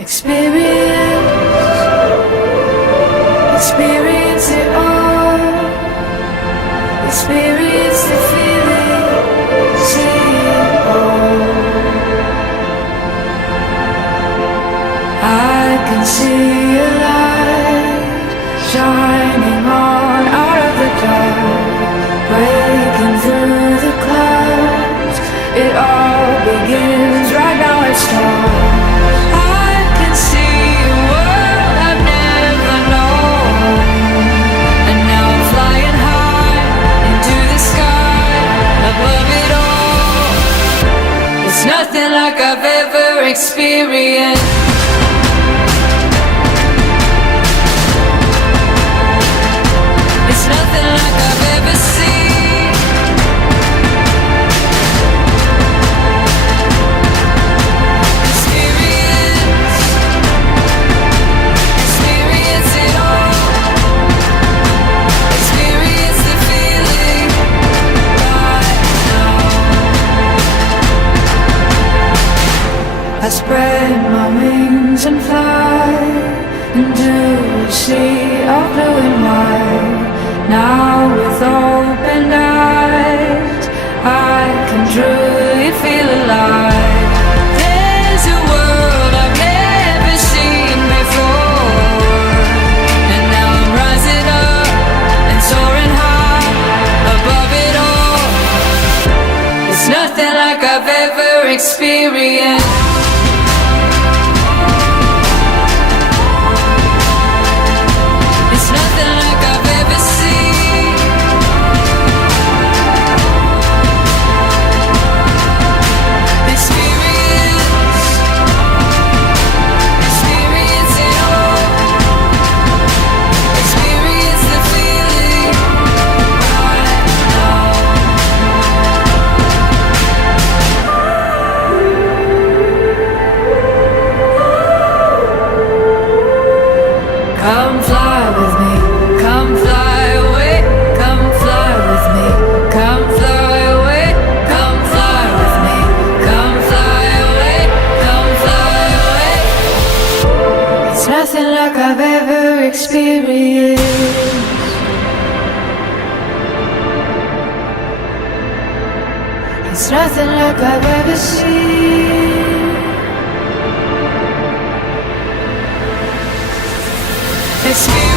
Experience it all. Experience the feeling. See it all. I can see a light shining on out of the dark, breaking through the clouds. It all begins right now. It starts. I can see a world I've never known, and now I'm flying high into the sky above it all. It's nothing like I've ever experienced. It's nothing like I've ever seen. Experience it all. Experience the feeling right now. I spread my wings and fly into a sea of blue and white. Now with open eyes, I can truly feel alive. There's a world I've never seen before, and now I'm rising up and soaring high above it all. It's nothing like I've ever experienced. It's nothing like I've ever seen. Experience it all. Experience the feeling right now. Come fly with me, come fly away, come fly with me, come fly away, come fly with me, come fly away, come fly away. It's nothing like I've ever experienced. It's nothing like I've ever seen. Experience